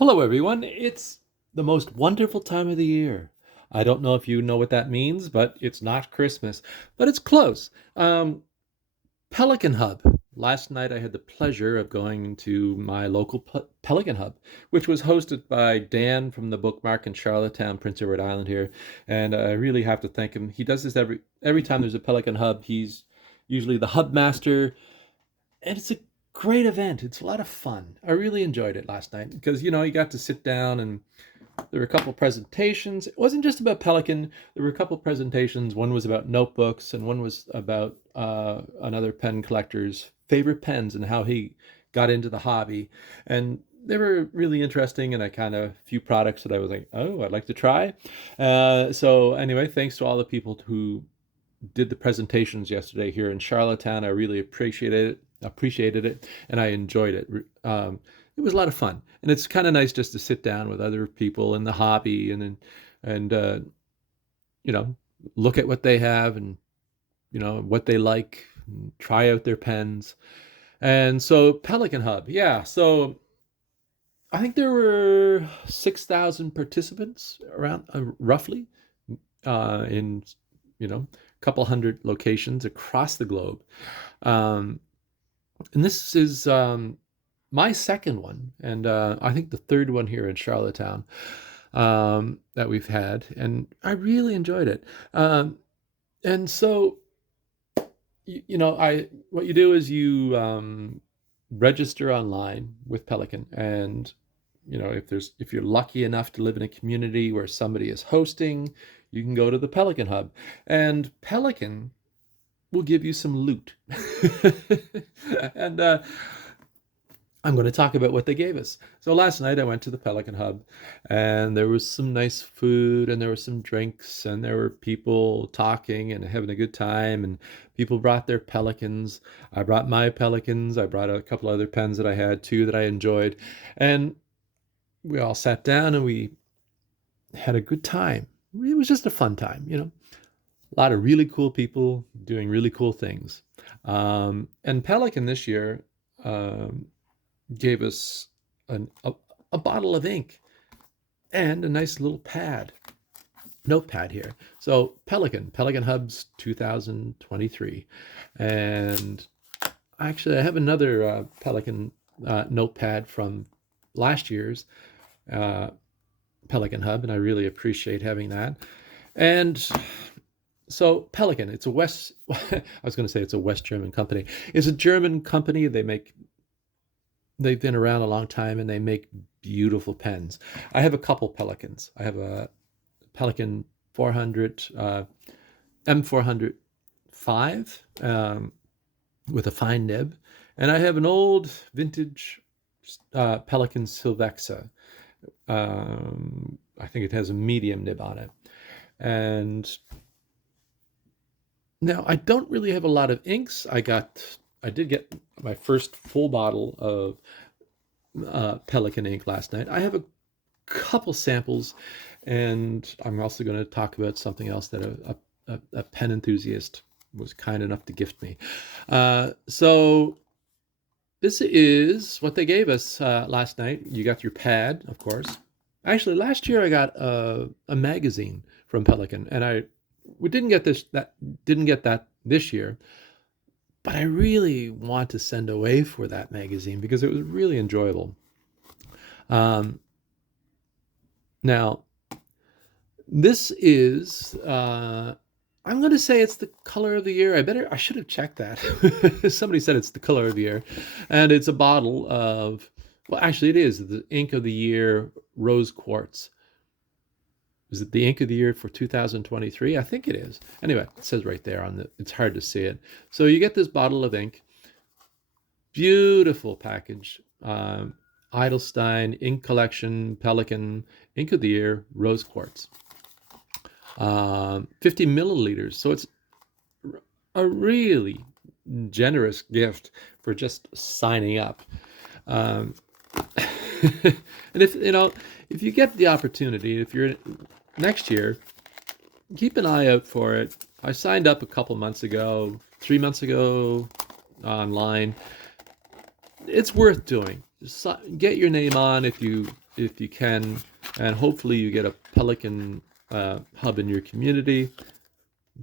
Hello, everyone. It's the most wonderful time of the year. I don't know if you know what that means, but it's not Christmas, but it's close. Pelikan Hub. Last night I had the pleasure of going to my local Pelikan Hub, which was hosted by Dan from the Bookmark in Charlottetown, Prince Edward Island here, and I really have to thank him. He does this every time there's a Pelikan Hub. He's usually the hub master, and it's a great event. It's a lot of fun. I really enjoyed it last night because you got to sit down and there were a couple presentations. It wasn't just about Pelican. There were a couple presentations. One was about notebooks, and one was about another pen collector's favorite pens and how he got into the hobby. And they were really interesting, and I kind of few products that I was like, oh, I'd like to try. So anyway, thanks to all the people who did the presentations yesterday here in Charlottetown. I really appreciated it, and I enjoyed it. It was a lot of fun, and it's kind of nice just to sit down with other people in the hobby and you know look at what they have and what they like, and try out their pens. And so Pelikan Hub, yeah. So I think there were 6,000 participants around, roughly, in a couple hundred locations across the globe. Um, and this is my second one, and I think the third one here in Charlottetown that we've had, and I really enjoyed it. And so, I what you do is you register online with Pelican, and if you're lucky enough to live in a community where somebody is hosting, you can go to the Pelikan Hub, and Pelican will give you some loot. And I'm going to talk about what they gave us. So last night I went to the Pelikan Hub, and there was some nice food, and there were some drinks, and there were people talking and having a good time, and people brought their pelicans. I brought my pelicans. I brought a couple other pens that I had too that I enjoyed, and we all sat down and we had a good time. It was just a fun time. A lot of really cool people doing really cool things. And Pelican this year gave us a bottle of ink and a nice little notepad here. So Pelikan Hubs 2023. And actually, I have another Pelikan notepad from last year's Pelikan Hub, and I really appreciate having that. And so Pelikan, it's a West, I was going to say it's a West German company. It's a German company. They've been around a long time, and they make beautiful pens. I have a couple Pelikans. I have a Pelikan 400, M405, with a fine nib. And I have an old vintage Pelikan Silvexa. I think it has a medium nib on it. And now I don't really have a lot of inks. I did get my first full bottle of Pelikan ink last night. I have a couple samples, and I'm also going to talk about something else that a pen enthusiast was kind enough to gift me. So this is what they gave us last night. You got your pad, of course. Actually, last year I got a magazine from Pelikan, and we didn't get that this year, but I really want to send away for that magazine because it was really enjoyable. Now, this is I'm going to say it's the color of the year. I should have checked that. Somebody said it's the color of the year, and it's a bottle of, well, actually it is the ink of the year, rose quartz. Is it the ink of the year for 2023? I think it is. Anyway, it says right there it's hard to see it. So you get this bottle of ink, beautiful package. Edelstein ink collection, Pelikan ink of the year, rose quartz. 50 milliliters. So it's a really generous gift for just signing up. And if you get the opportunity, if you're next year, keep an eye out for it. I signed up a couple months ago, 3 months ago, online. It's worth doing. Just get your name on if you if you can, and hopefully you get a Pelikan Hub in your community.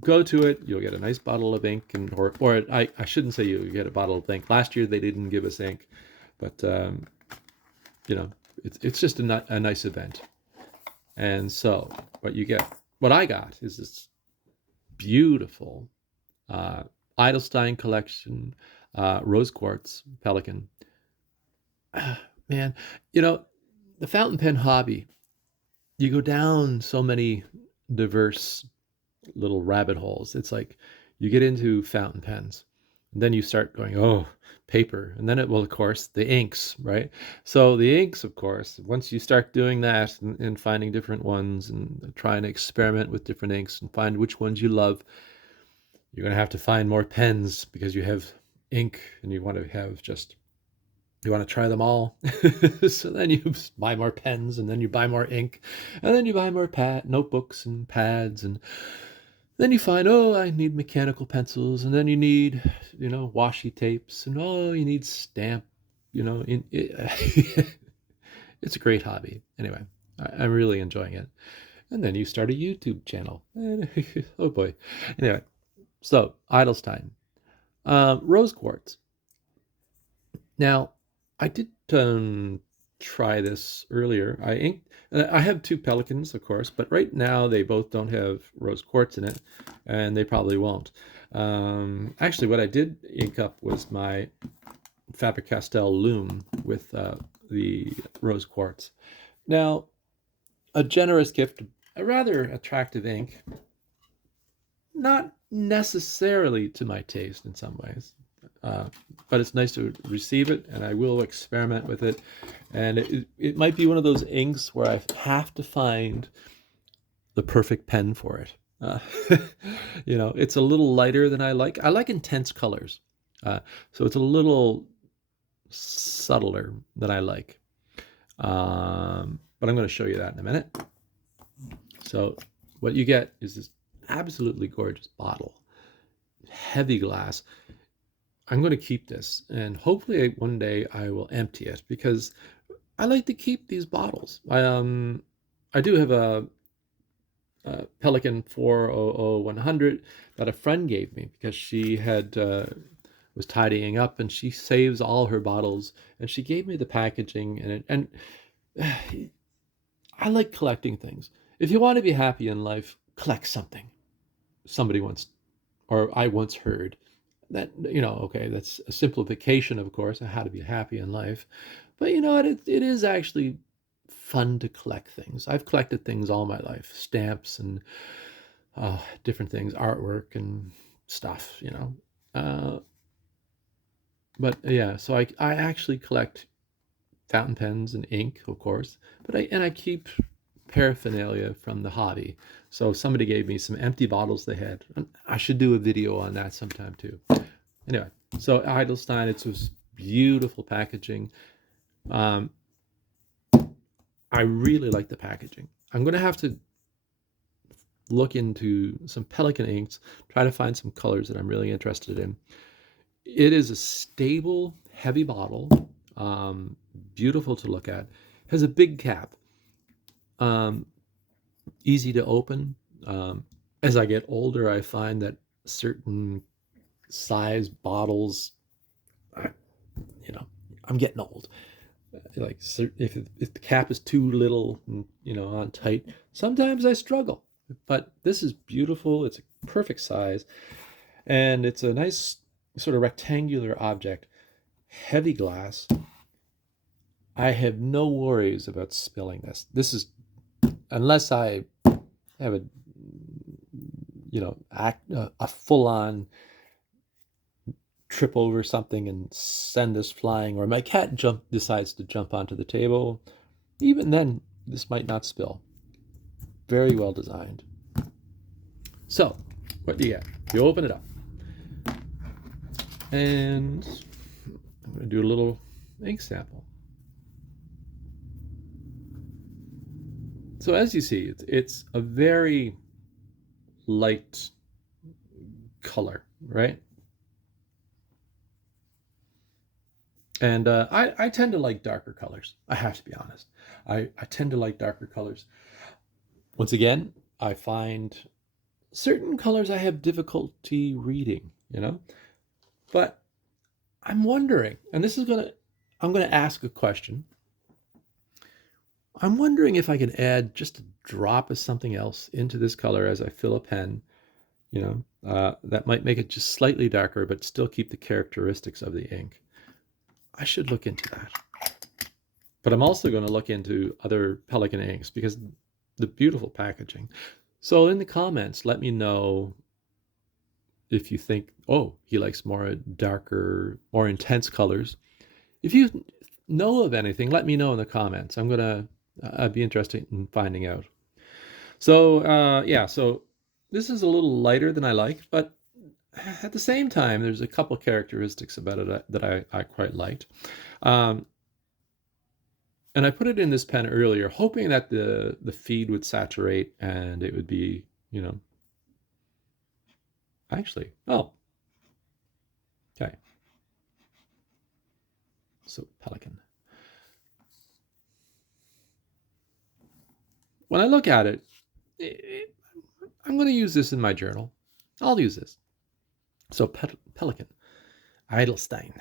Go to it. You'll get a nice bottle of ink, and or I shouldn't say you get a bottle of ink. Last year they didn't give us ink, but you know, it's just a nice event. And so what I got is this beautiful uh, Edelstein collection rose quartz Pelikan. Man, you know, the fountain pen hobby, you go down so many diverse little rabbit holes. It's like you get into fountain pens, and then you start going, oh, paper, and then of course, the inks, right? So the inks, of course, once you start doing that and finding different ones and trying to experiment with different inks and find which ones you love, you're going to have to find more pens because you have ink and you want to try them all. So then you buy more pens, and then you buy more ink, and then you buy more notebooks and pads, and then you find, oh, I need mechanical pencils, and then you need, washi tapes, and oh, you need stamp, it's a great hobby. Anyway, I'm really enjoying it. And then you start a YouTube channel. Oh boy. Anyway, so Edelstein, rose quartz. Now, I did try this earlier. I have two Pelikans, of course, but right now they both don't have rose quartz in it, and they probably won't. Actually, what I did ink up was my Faber-Castell Loom with the rose quartz. Now, a generous gift, a rather attractive ink, not necessarily to my taste in some ways. But it's nice to receive it, and I will experiment with it. And it might be one of those inks where I have to find the perfect pen for it. It's a little lighter than I like. I like intense colors, so it's a little subtler than I like. But I'm going to show you that in a minute. So what you get is this absolutely gorgeous bottle, heavy glass. I'm going to keep this, and hopefully one day I will empty it because I like to keep these bottles. I do have a Pelikan 400 that a friend gave me because she had was tidying up, and she saves all her bottles, and she gave me the packaging, and I like collecting things. If you want to be happy in life, collect something. Somebody once, or I once heard that, okay, that's a simplification, of course, of how to be happy in life. But you know what? It is actually fun to collect things. I've collected things all my life, stamps and different things, artwork and stuff. But yeah, so I actually collect fountain pens and ink, of course, but I keep paraphernalia from the hobby. So somebody gave me some empty bottles they had. I should do a video on that sometime too. Anyway, so Edelstein, it's this beautiful packaging. Um, I really like the packaging. I'm going to have to look into some Pelikan inks, try to find some colors that I'm really interested in. It is a stable, heavy bottle, beautiful to look at. Has a big cap, easy to open. As I get older, I find that certain size bottles, you know, I'm getting old. Like if the cap is too little, on tight, sometimes I struggle. But this is beautiful. It's a perfect size, and it's a nice sort of rectangular object, heavy glass. I have no worries about spilling this. This is, unless I have a full-on trip over something and send this flying, or my cat decides to jump onto the table, even then this might not spill. Very well designed. So what do you get? You open it up, and I'm going to do a little ink sample. So as you see, it's a very light color, right? And I tend to like darker colors. I have to be honest. I tend to like darker colors. Once again, I find certain colors I have difficulty reading, you know? But I'm wondering, and I'm gonna ask a question. I'm wondering if I can add just a drop of something else into this color as I fill a pen, that might make it just slightly darker, but still keep the characteristics of the ink. I should look into that. But I'm also going to look into other Pelikan inks because the beautiful packaging. So in the comments, let me know if you think, oh, he likes more darker, more intense colors. If you know of anything, let me know in the comments. I'd be interested in finding out. So yeah, so this is a little lighter than I like, but at the same time, there's a couple characteristics about it that I quite liked. Um, and I put it in this pen earlier, hoping that the feed would saturate and it would be, you know, actually, oh, okay. So Pelikan. When I look at it, I'm going to use this in my journal. I'll use this. So Pelikan, Edelstein.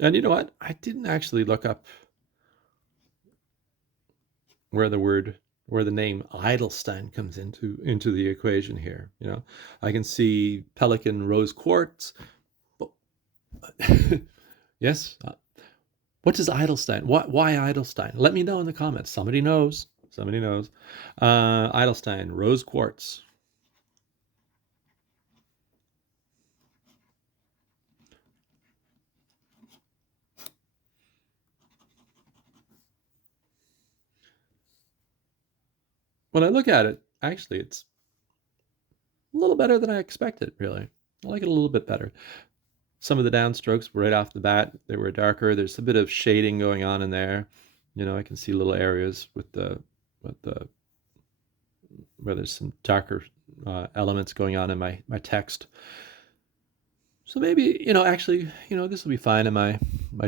And you know what? I didn't actually look up where the name Edelstein comes into the equation here. I can see Pelikan rose quartz. Yes. What does Edelstein? Why Edelstein? Let me know in the comments. Somebody knows. Somebody knows. Edelstein rose quartz. When I look at it, actually, it's a little better than I expected. Really, I like it a little bit better. Some of the downstroke right off the bat, they were darker. There's a bit of shading going on in there. I can see little areas with the where there's some darker elements going on in my text. So maybe actually, this will be fine in my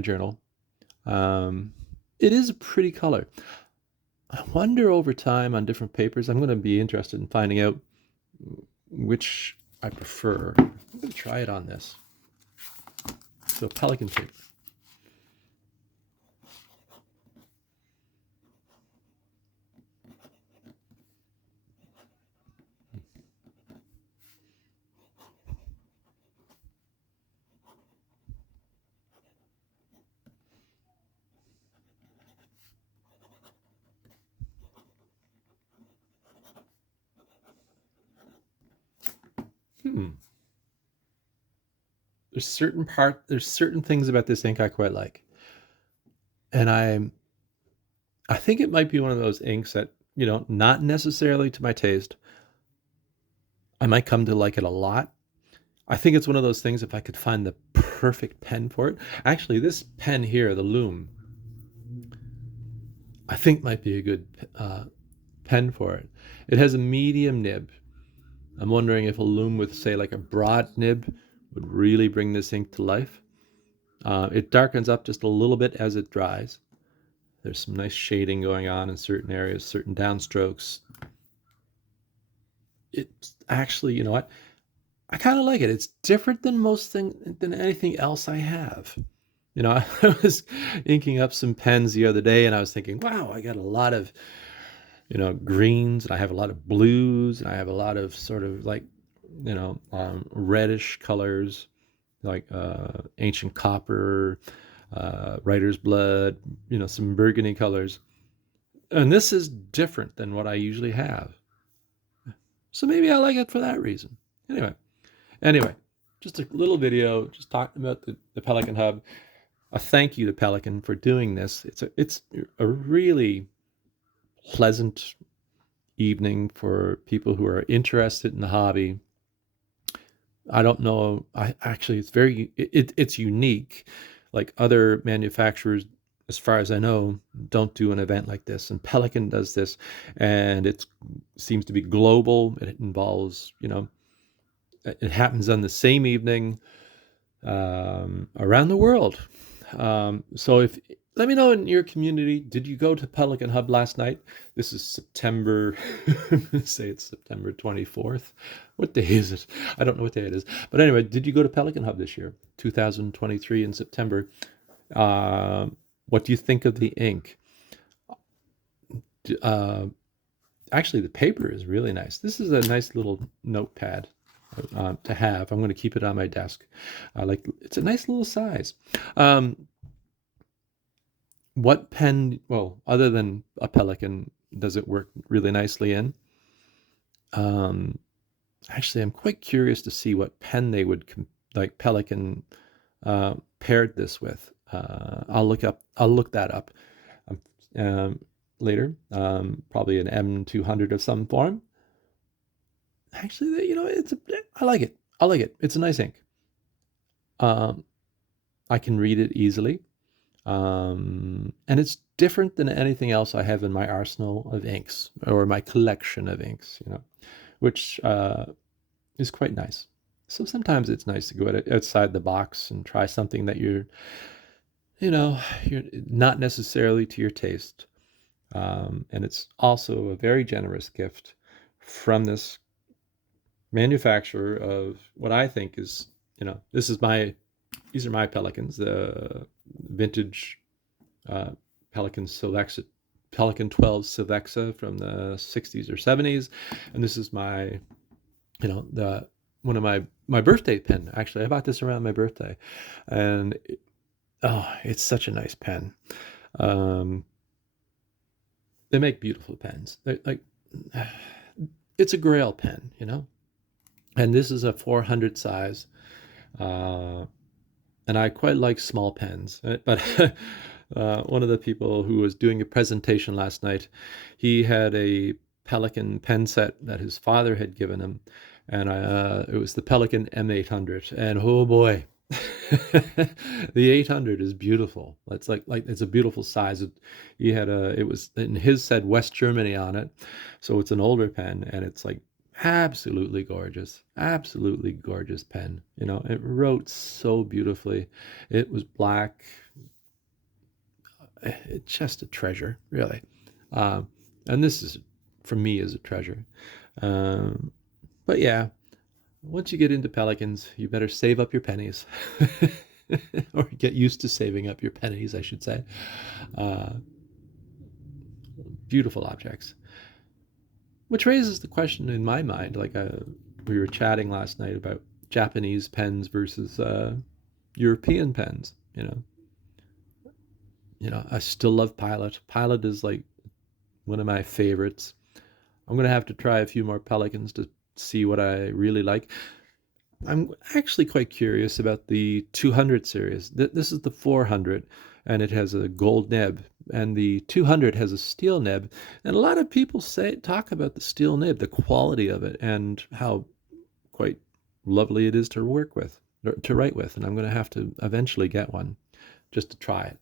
journal. It is a pretty color. I wonder over time on different papers. I'm going to be interested in finding out which I prefer. I'm going to try it on this. So Pelikan paper. Hmm. There's certain things about this ink I quite like, and I think it might be one of those inks that not necessarily to my taste. I might come to like it a lot. I think it's one of those things. If I could find the perfect pen for it, actually, this pen here, the Loom, I think might be a good pen for it. It has a medium nib. I'm wondering if a Loom with, say, like a broad nib would really bring this ink to life. It darkens up just a little bit as it dries. There's some nice shading going on in certain areas, certain downstrokes. It's actually, you know what? I kind of like it. It's different than anything else I have. I was inking up some pens the other day, and I was thinking, wow, I got a lot of greens, and I have a lot of blues, and I have a lot of sort of like reddish colors, like ancient copper, writer's blood, some burgundy colors. And this is different than what I usually have. So maybe I like it for that reason. Anyway, just a little video just talking about the Pelikan Hub. A thank you to Pelikan for doing this. It's a really pleasant evening for people who are interested in the hobby. I don't know. I actually, it's unique. Like other manufacturers, as far as I know, don't do an event like this. And Pelikan does this, and it seems to be global. It involves, it happens on the same evening. around the world. So if let me know in your community, did you go to Pelikan Hub last night? This is September, I'm going to say it's September 24th. What day is it? I don't know what day it is. But anyway, did you go to Pelikan Hub this year? 2023 in September. Uh, what do you think of the ink? Uh, Actually, the paper is really nice. This is a nice little notepad to have. I'm going to keep it on my desk. Like it's a nice little size. Um, what pen? Well, other than a Pelikan, does it work really nicely in? Um, Actually, I'm quite curious to see what pen they would like Pelikan paired this with. I'll look that up um, um, later. Probably an M200 of some form. Actually, I like it. I like it. It's a nice ink. Um, I can read it easily. And it's different than anything else I have in my arsenal of inks or my collection of inks, which is quite nice. So sometimes it's nice to go outside the box and try something that you're not necessarily to your taste. And it's also a very generous gift from this manufacturer of what I think is, these are my Pelikans, the vintage uh, Pelikan Silexa, Pelikan 12 Silexa from the 60s or 70s, and this is my, the one of my birthday pen. Actually, I bought this around my birthday, and it's such a nice pen. Um, they make beautiful pens. They're like it's a Grail pen, and this is a 400 size. Uh, and I quite like small pens. But one of the people who was doing a presentation last night, he had a Pelikan pen set that his father had given him, and it was the Pelikan M800. And oh boy, the 800 is beautiful. It's like it's a beautiful size. It was, and his said West Germany on it, so it's an older pen, and it's like absolutely gorgeous pen. It wrote so beautifully. It was black. It's just a treasure, really. um, and this is, for me, is a treasure. um, but yeah, once you get into Pelikans, you better save up your pennies. Or get used to saving up your pennies, I should say. uh, Beautiful objects. Which raises the question in my mind, like we were chatting last night about Japanese pens versus European pens. I still love Pilot. Pilot is like one of my favorites. I'm gonna have to try a few more Pelikans to see what I really like. I'm actually quite curious about the 200 series. This is the 400, and it has a gold nib, and the 200 has a steel nib. And a lot of people talk about the steel nib, the quality of it, and how quite lovely it is to work with, or to write with. And I'm going to have to eventually get one just to try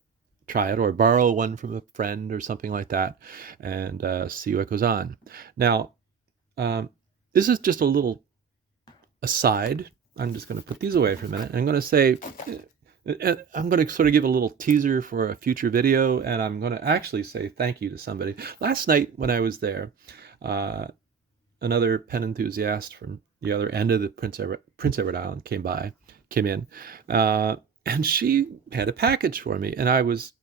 it, or borrow one from a friend or something like that, and see what goes on. Now, um, this is just a little aside. I'm just going to put these away for a minute. I'm going to say, I'm going to sort of give a little teaser for a future video, and I'm going to actually say thank you to somebody. Last night when I was there, uh, another pen enthusiast from the other end of the Prince Edward Island came in, and she had a package for me, and I was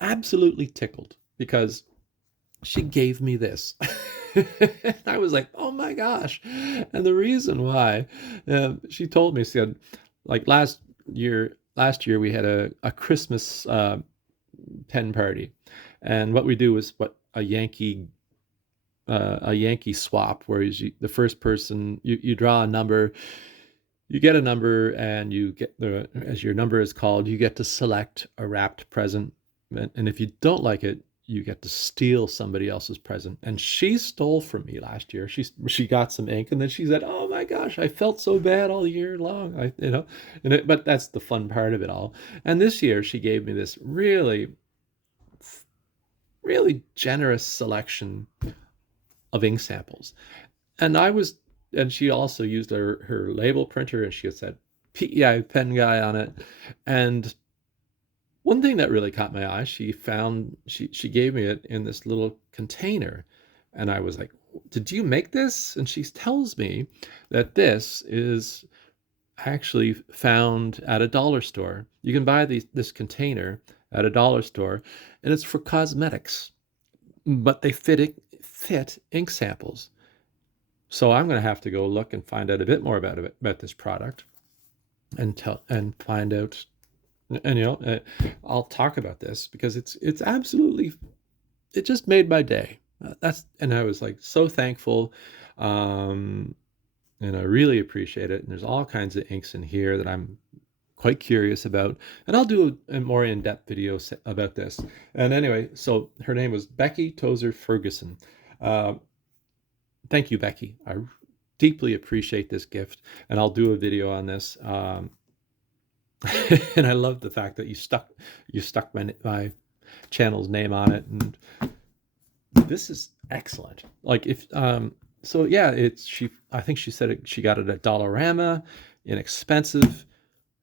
absolutely tickled because she gave me this. I was like, oh my gosh. And the reason why, she told me, she said, like last year we had a Christmas pen party. And what we do is a Yankee swap, where the first person, you draw a number, you get a number, and as your number is called, you get to select a wrapped present. And if you don't like it, you get to steal somebody else's present. And she stole from me last year. She got some ink, and then she said, "Oh my gosh, I felt so bad all year long." But that's the fun part of it all. And this year, she gave me this really, really generous selection of ink samples. And I was, and she also used her label printer, and she had said, PEI pen guy on it. And one thing that really caught my eye, she gave me it in this little container. And I was like, did you make this? And she tells me that this is actually found at a dollar store. You can buy this container at a dollar store, and it's for cosmetics, but they fit ink samples. So I'm going to have to go look and find out a bit more about this product and find out. And I'll talk about this because it's absolutely, it just made my day. That's and I was like so thankful. Um, and I really appreciate it. And there's all kinds of inks in here that I'm quite curious about, and I'll do a more in-depth video about this. And anyway, so her name was Becky Tozer Ferguson. Uh, Thank you, Becky. I deeply appreciate this gift, and I'll do a video on this. And I love the fact that you stuck my channel's name on it, and this is excellent. Like if so yeah, it's she I think she said she got it at Dollarama, inexpensive,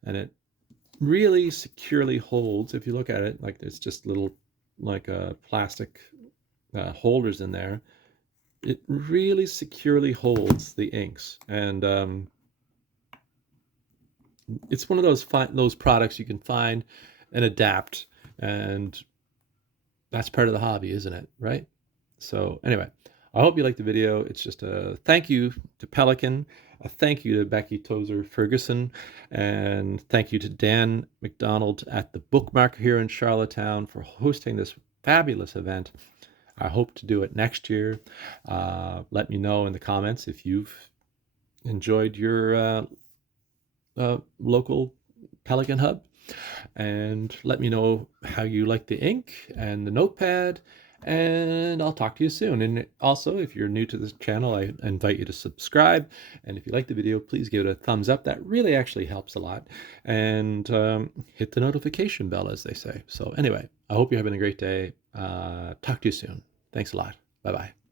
and it really securely holds. If you look at it, like there's just little like plastic holders in there. It really securely holds the inks, and it's one of those products you can find and adapt, and that's part of the hobby, isn't it? Right? So anyway, I hope you liked the video. It's just a thank you to Pelikan, a thank you to Becky Tozer Ferguson, and thank you to Dan McDonald at the Bookmark here in Charlottetown for hosting this fabulous event. I hope to do it next year. Let me know in the comments if you've enjoyed your local Pelikan Hub, and let me know how you like the ink and the notepad, and I'll talk to you soon. And also, if you're new to this channel, I invite you to subscribe, and if you like the video, please give it a thumbs up. That really actually helps a lot. And hit the notification bell, as they say. So anyway, I hope you're having a great day. Talk to you soon. Thanks a lot. Bye-bye.